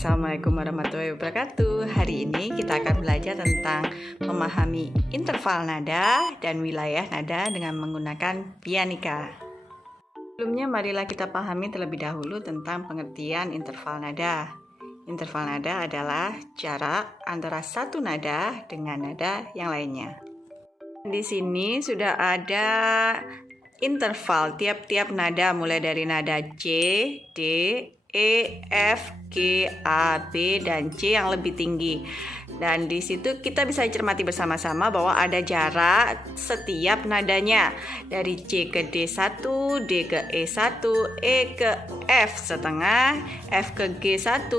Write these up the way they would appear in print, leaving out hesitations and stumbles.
Assalamualaikum warahmatullahi wabarakatuh. Hari ini kita akan belajar tentang memahami interval nada dan wilayah nada dengan menggunakan pianika. Sebelumnya marilah kita pahami terlebih dahulu tentang pengertian interval nada. Interval nada adalah jarak antara satu nada dengan nada yang lainnya. Di sini sudah ada interval tiap-tiap nada mulai dari nada C, D, E, F, G, A, B, dan C yang lebih tinggi. Dan di situ kita bisa cermati bersama-sama bahwa ada jarak setiap nadanya. Dari C ke D1, D ke E1, E ke F setengah, F ke G1,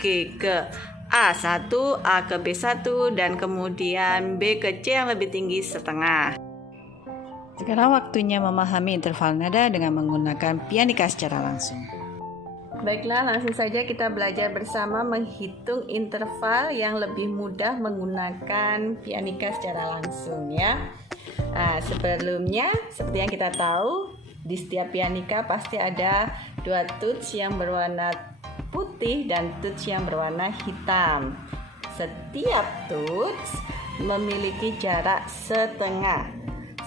G ke A1, A ke B1, dan kemudian B ke C yang lebih tinggi setengah. Sekarang waktunya memahami interval nada dengan menggunakan pianika secara langsung. Baiklah, langsung saja kita belajar bersama menghitung interval yang lebih mudah menggunakan pianika secara langsung ya. Nah, sebelumnya seperti yang kita tahu, di setiap pianika pasti ada dua tuts yang berwarna putih dan tuts yang berwarna hitam. Setiap tuts memiliki jarak setengah.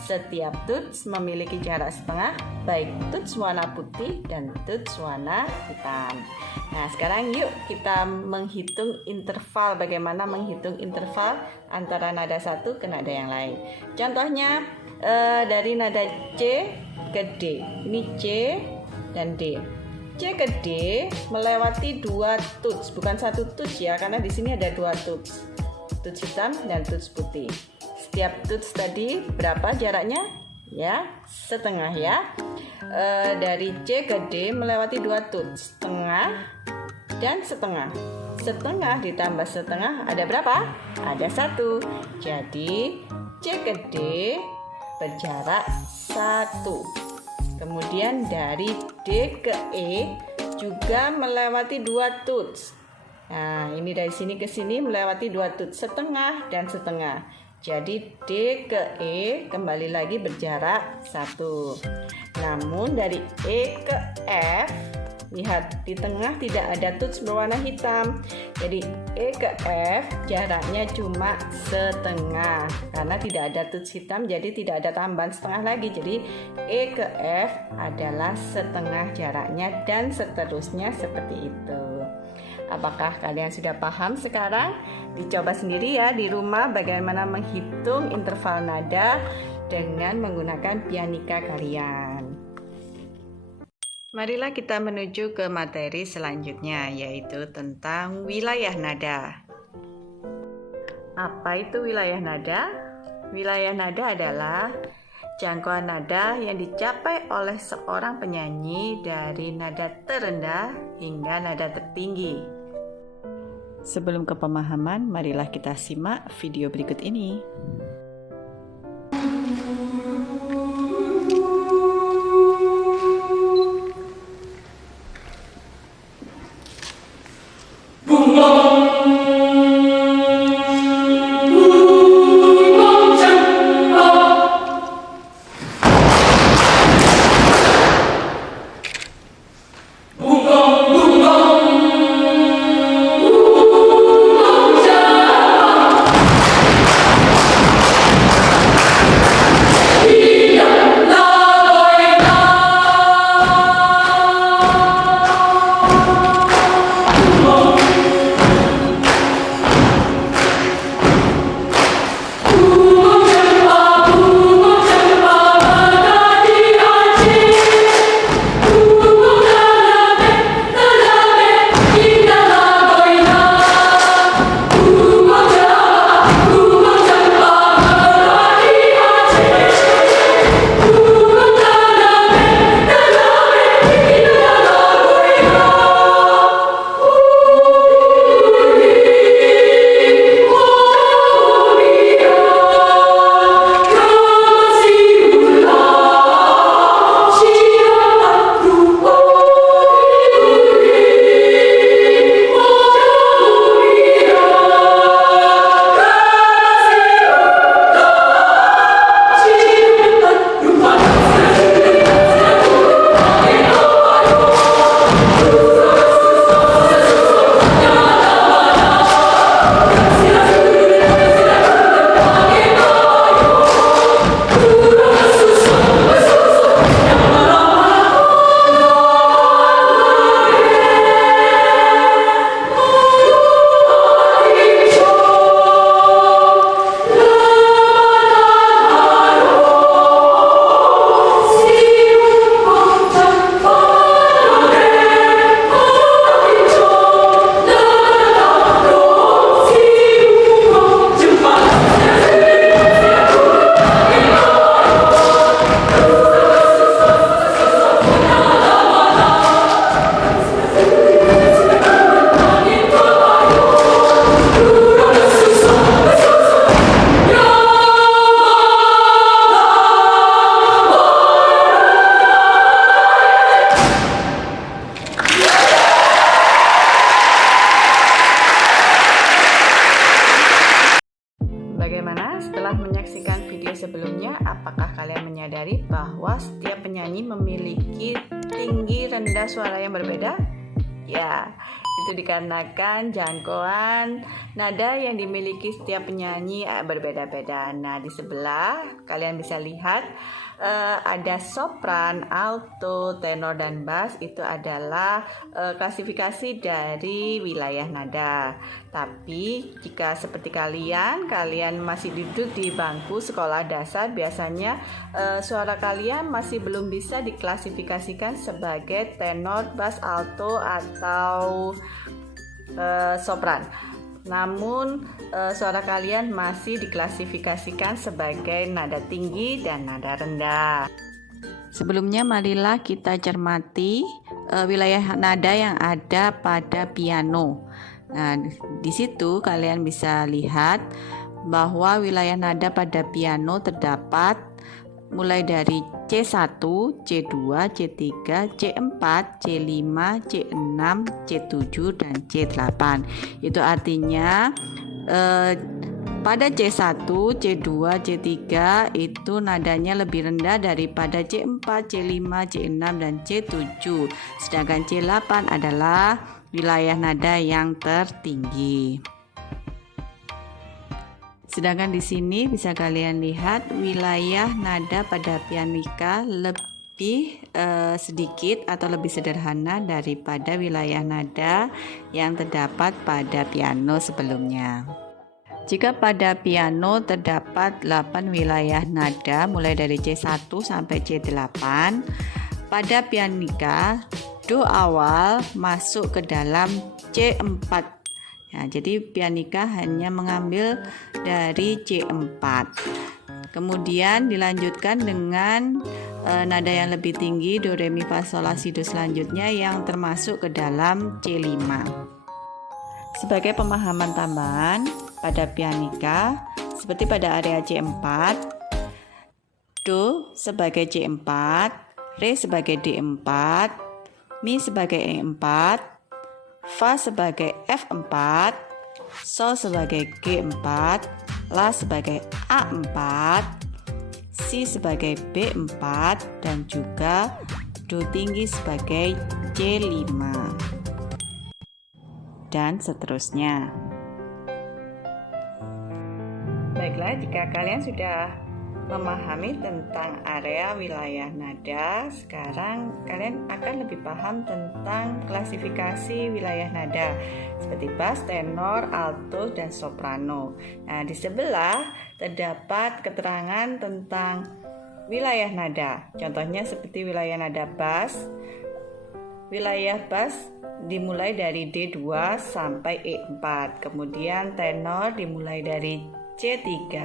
Setiap tuts memiliki jarak setengah, baik tuts warna putih dan tuts warna hitam. Nah, sekarang yuk kita menghitung interval. Bagaimana menghitung interval antara nada satu ke nada yang lain. Contohnya dari nada C ke D. Ini C dan D. C ke D melewati dua tuts, bukan satu tuts ya, karena di sini ada dua tuts. Tuts hitam dan tuts putih. Setiap tuts tadi berapa jaraknya? Ya, setengah ya. Dari C ke D melewati dua tuts, setengah dan setengah. Setengah ditambah setengah ada berapa? Ada satu. Jadi C ke D berjarak 1. Kemudian dari D ke E juga melewati dua tuts. Nah, ini dari sini ke sini melewati dua tuts, setengah dan setengah. Jadi D ke E kembali lagi berjarak 1. Namun dari E ke F, lihat di tengah tidak ada tuts berwarna hitam. Jadi E ke F jaraknya cuma setengah. Karena tidak ada tuts hitam, jadi tidak ada tambahan setengah lagi. Jadi E ke F adalah setengah jaraknya dan seterusnya seperti itu. Apakah kalian sudah paham sekarang? Dicoba sendiri ya di rumah bagaimana menghitung interval nada dengan menggunakan pianika kalian. Marilah kita menuju ke materi selanjutnya, yaitu tentang wilayah nada. Apa itu wilayah nada? Wilayah nada adalah jangkauan nada yang dicapai oleh seorang penyanyi dari nada terendah hingga nada tertinggi. Sebelum ke pemahaman, marilah kita simak video berikut ini. penyanyi memiliki tinggi rendah suara yang berbeda? Ya, itu dikarenakan jangkauan nada yang dimiliki setiap penyanyi berbeda-beda. Nah, di sebelah kalian bisa lihat ada sopran, alto, tenor, dan bass. Itu adalah klasifikasi dari wilayah nada. Tapi jika seperti kalian masih duduk di bangku sekolah dasar, biasanya suara kalian masih belum bisa diklasifikasikan sebagai tenor, bass, alto, atau sopran. Namun suara kalian masih diklasifikasikan sebagai nada tinggi dan nada rendah. Sebelumnya marilah kita cermati wilayah nada yang ada pada piano. Nah, di situ kalian bisa lihat bahwa wilayah nada pada piano terdapat mulai dari C1, C2, C3, C4, C5, C6, C7, dan C8. Itu artinya pada C1, C2, C3 itu nadanya lebih rendah daripada C4, C5, C6, dan C7. Sedangkan C8 adalah wilayah nada yang tertinggi. Sedangkan di sini bisa kalian lihat wilayah nada pada pianika lebih sedikit atau lebih sederhana daripada wilayah nada yang terdapat pada piano sebelumnya. Jika pada piano terdapat 8 wilayah nada mulai dari C1 sampai C8, pada pianika do awal masuk ke dalam C4. Nah, jadi pianika hanya mengambil dari C4. Kemudian dilanjutkan dengan nada yang lebih tinggi do re mi fa sol la si do selanjutnya yang termasuk ke dalam C5. Sebagai pemahaman tambahan pada pianika, seperti pada area C4, do sebagai C4, re sebagai D4, mi sebagai E4, fa sebagai F4, sol sebagai G4, la sebagai A4, si sebagai B4, dan juga do tinggi sebagai C5, dan seterusnya. Baiklah, jika kalian sudah memahami tentang area wilayah nada, sekarang kalian akan lebih paham tentang klasifikasi wilayah nada seperti bass, tenor, alto, dan soprano. Nah, di sebelah terdapat keterangan tentang wilayah nada. Contohnya seperti wilayah nada bass. Wilayah bass dimulai dari D2 sampai E4. Kemudian tenor dimulai dari C3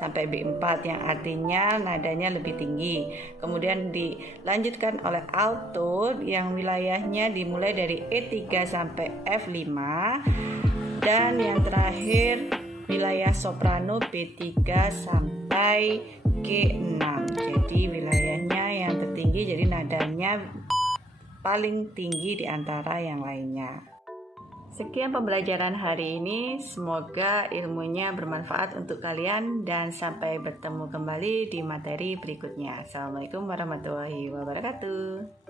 sampai B4 yang artinya nadanya lebih tinggi. Kemudian dilanjutkan oleh alto yang wilayahnya dimulai dari E3 sampai F5. Dan yang terakhir wilayah soprano B3 sampai G6. Jadi wilayahnya yang tertinggi, jadi nadanya paling tinggi di antara yang lainnya. Sekian pembelajaran hari ini, semoga ilmunya bermanfaat untuk kalian dan sampai bertemu kembali di materi berikutnya. Assalamualaikum warahmatullahi wabarakatuh.